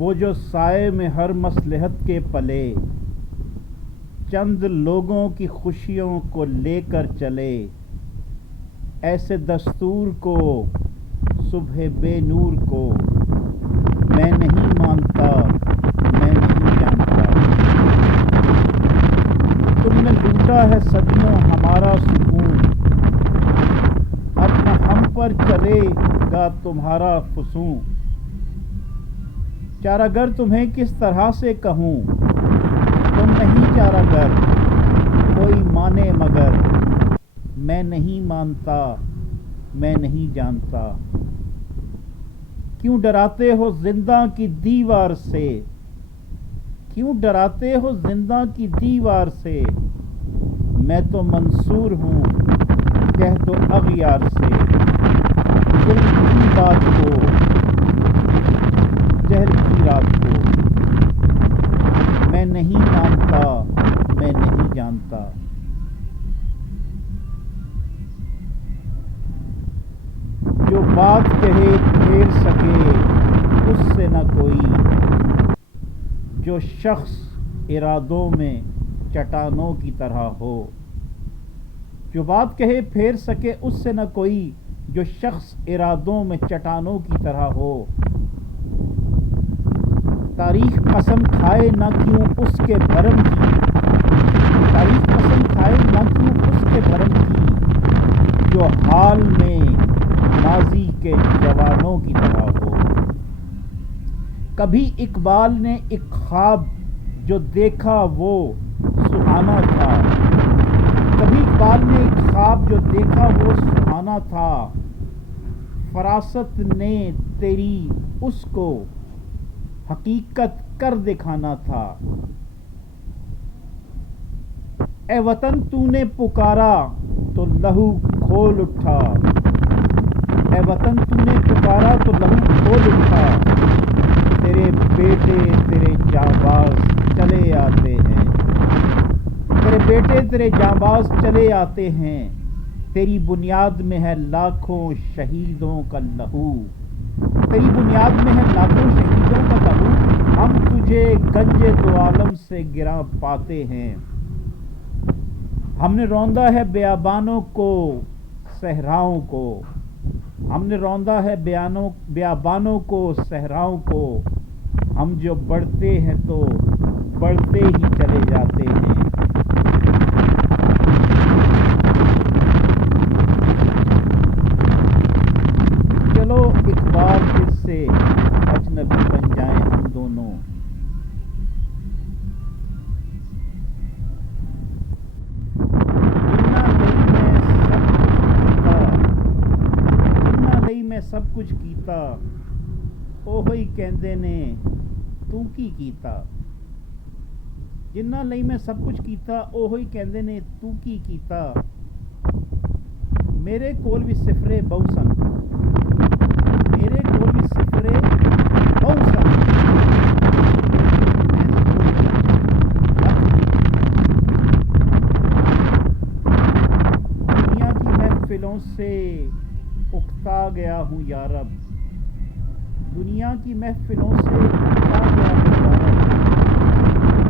وہ جو سائے میں ہر مصلحت کے پلے، چند لوگوں کی خوشیوں کو لے کر چلے، ایسے دستور کو صبح بے نور کو میں نہیں مانتا، میں نہیں جانتا۔ تم نے لوٹا ہے صدیوں ہمارا سکون، اب نہ ہم پر چلے گا تمہارا فسون۔ چارہ گر تمہیں کس طرح سے کہوں، تم نہیں چارہ گر کوئی مانے مگر، میں نہیں مانتا، میں نہیں جانتا۔ کیوں ڈراتے ہو زندہ کی دیوار سے، کیوں ڈراتے ہو زندہ کی دیوار سے، میں تو منصور ہوں کہہ دو اغیار سے۔ ظلم کی بات کو، جہل کی رات کو، میں نہیں مانتا، میں نہیں جانتا۔ جو بات کہے پھیر سکے اس سے نہ کوئی، جو شخص ارادوں میں چٹانوں کی طرح ہو۔ جو بات کہے پھیر سکے اس سے نہ کوئی، جو شخص ارادوں میں چٹانوں کی طرح ہو۔ تاریخ قسم کھائے نہ کیوں اس کے بھرم کی، تاریخ قسم کھائے نہ کیوں اس کے بھرم کی، جو حال میں ماضی کے جوانوں کی طرح ہو۔ کبھی اقبال نے ایک خواب جو دیکھا وہ سہانا تھا، کبھی اقبال نے ایک خواب جو دیکھا وہ سہانا تھا، فراست نے تیری اس کو حقیقت کر دکھانا تھا۔ اے وطن تو نے پکارا تو لہو کھول اٹھا، اے وطن تو نے پکارا تو لہو کھول اٹھا، تیرے بیٹے تیرے جانباز چلے آتے ہیں، تیرے بیٹے تیرے جانباز چلے آتے ہیں، تیری بنیاد میں ہے لاکھوں شہیدوں کا لہو، تیری بنیاد میں ہے لاکھوں شہیدوں کا لہو، ہم تجھے گنج دو عالم سے گراں پاتے ہیں۔ ہم نے روندا ہے بیابانوں کو صحراؤں کو، ہم نے روندا ہے بیابانوں کو صحراؤں کو، ہم جو بڑھتے ہیں تو بڑھتے ہی چلے جاتے ہیں۔ چلو ایک بار پھر سے اجنبی بن جائیں ہم دونوں، سب کچھ کیتا اوہی کہندے نے تو کی کیتا، جنہاں لئی میں سب کچھ کیتا اوہی کہندے نے تو کی کیتا، میرے کول بھی صفرے بہو سن، میرے کول بھی صفرے بہو سن، دنیا کی محفلوں سے اکتا گیا ہوں یارب، دنیا کی محفلوں سے اکتا گیا ہوں یارب،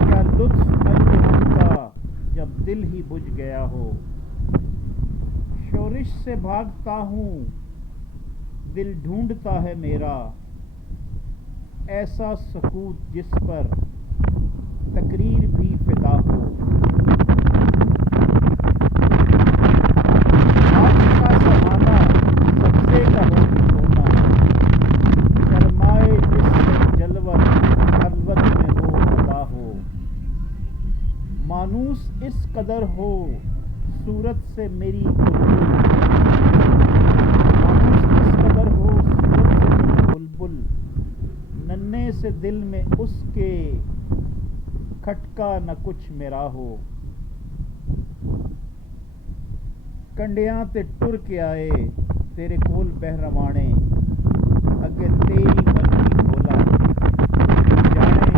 کیا لطف انجمن کا جب دل ہی بجھ گیا ہو، شورش سے بھاگتا ہوں دل ڈھونڈتا ہے میرا، ایسا سکوت جس پر تقریر بھی فدا ہو۔ مانوس اس قدر ہو صورت سے میری بلبل، مانوس اس قدر ہو صورت سے میری بلبل، ننھے سے دل میں اس کے کھٹکا نہ کچھ میرا ہو، کنڈیاں تے ٹر کے آئے تیرے کول بہرمانے، اگے تیری مرضی بولا جانے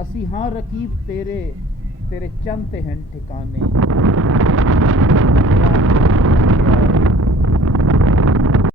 اسی ہاں رقیب تیرے تیرے چند تے ہیں ٹھکانے